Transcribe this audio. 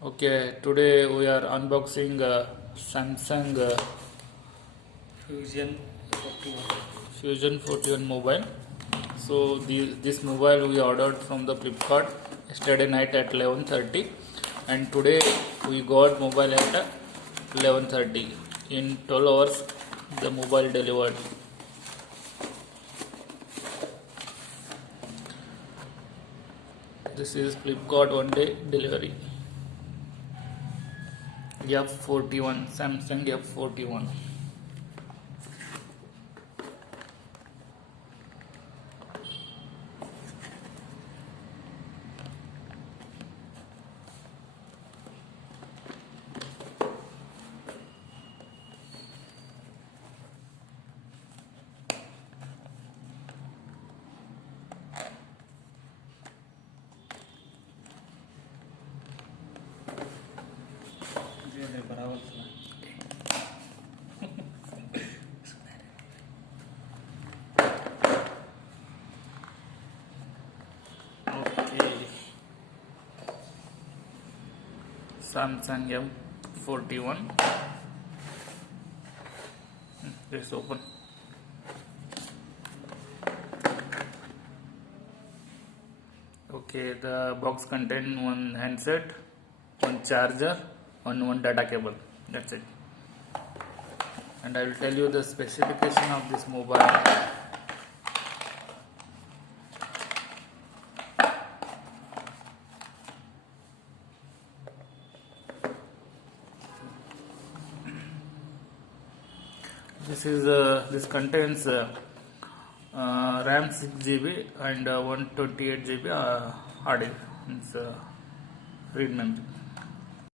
Okay, today we are unboxing Samsung Fusion 41. Fusion 41 mobile. So this mobile we ordered from the Flipkart yesterday night at 11:30, and today we got mobile at 11:30. In 12 hours, the mobile delivered. This is Flipkart one day delivery. F41, Samsung F41. Really बराबर सुना. Okay, Samsung M41. Let's open. Okay, the box contains one handset, one charger, one data cable. That's it. And I will tell you the specification of this mobile. This contains RAM 6 GB and 128 GB hard disk, read memory.